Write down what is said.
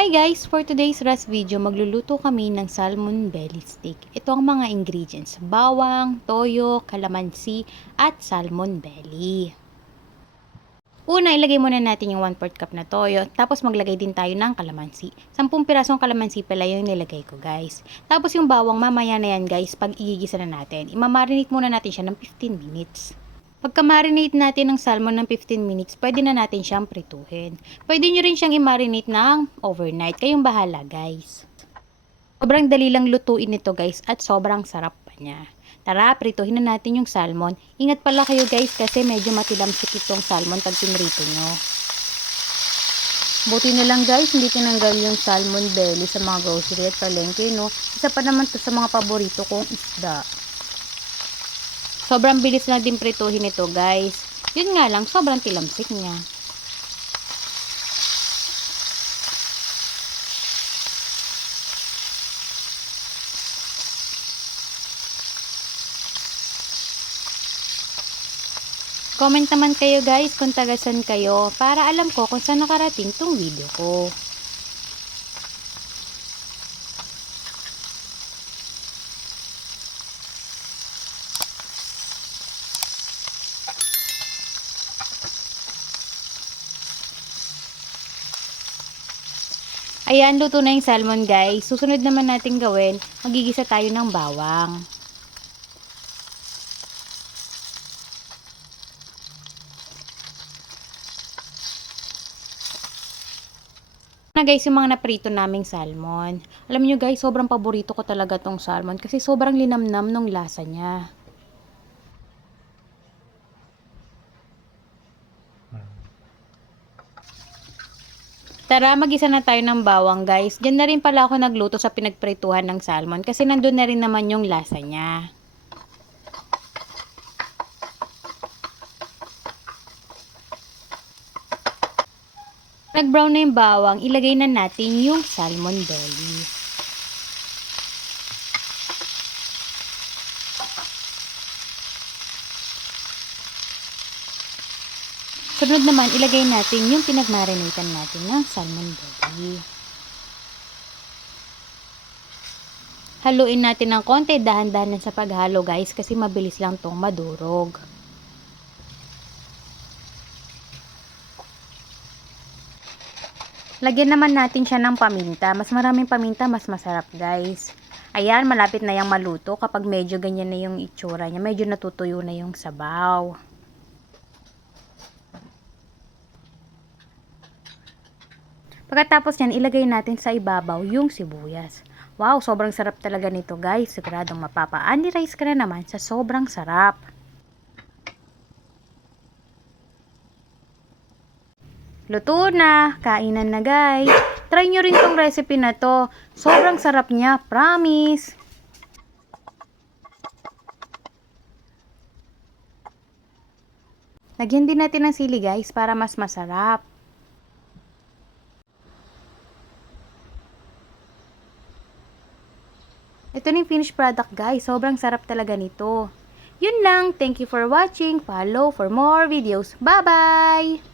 Hi guys! For today's rest video, magluluto kami ng salmon belly steak. Ito ang mga ingredients: bawang, toyo, kalamansi, at salmon belly. Una, ilagay muna natin yung 1/4 cup na toyo, tapos maglagay din tayo ng kalamansi. 10 pirasong kalamansi pala yung nilagay ko guys. Tapos yung bawang, mamaya na yan guys, pag igigisa na natin. Imamarinate muna natin siya ng 15 minutes. Pagka-marinate natin ng salmon ng 15 minutes, pwede na natin siyang prituhin. Pwede nyo rin siyang i-marinate ng overnight. Kayong bahala guys. Sobrang dali lang lutuin ito guys at sobrang sarap pa niya. Tara, prituhin na natin yung salmon. Ingat pala kayo guys kasi medyo matilamsik itong salmon pag pinrito nyo. Buti na lang guys, hindi tinanggal yung salmon belly sa mga grocery at palengke, no? Isa pa naman to sa mga paborito kong isda. Sobrang bilis lang din prituhin ito guys. Yun nga lang, sobrang tilamsik niya. Comment naman kayo guys kung tagasan kayo para alam ko kung saan nakarating tong video ko. Ayan, luto na yung salmon guys. Susunod naman natin gawin, magigisa tayo ng bawang. Na guys, yung mga naprito naming salmon. Alam niyo guys, sobrang paborito ko talaga tong salmon kasi sobrang linamnam nung lasa niya. Tara, magisa na tayo ng bawang guys. Diyan na rin pala ako nagluto sa pinagprituhan ng salmon kasi nandun na rin naman yung lasa niya. Nag-brown na yung bawang, ilagay na natin yung salmon belly. Sunod naman, ilagay natin yung pinagmarinatan natin ng salmon belly. Haluin natin ng konti, dahan-dahan sa paghalo guys kasi mabilis lang tong madurog. Lagyan naman natin siya ng paminta. Mas maraming paminta, mas masarap guys. Ayan, malapit na yung maluto kapag medyo ganyan na yung itsura niya. Medyo natutuyo na yung sabaw. Pagkatapos yan, ilagay natin sa ibabaw yung sibuyas. Wow, sobrang sarap talaga nito guys. Siguradong mapapa-anirize ka na naman sa sobrang sarap. Luto na, kainan na guys. Try nyo rin tong recipe na to. Sobrang sarap niya, promise. Lagyan din natin ng sili guys para mas masarap. Ito na yung finished product guys. Sobrang sarap talaga nito. Yun lang. Thank you for watching. Follow for more videos. Bye-bye!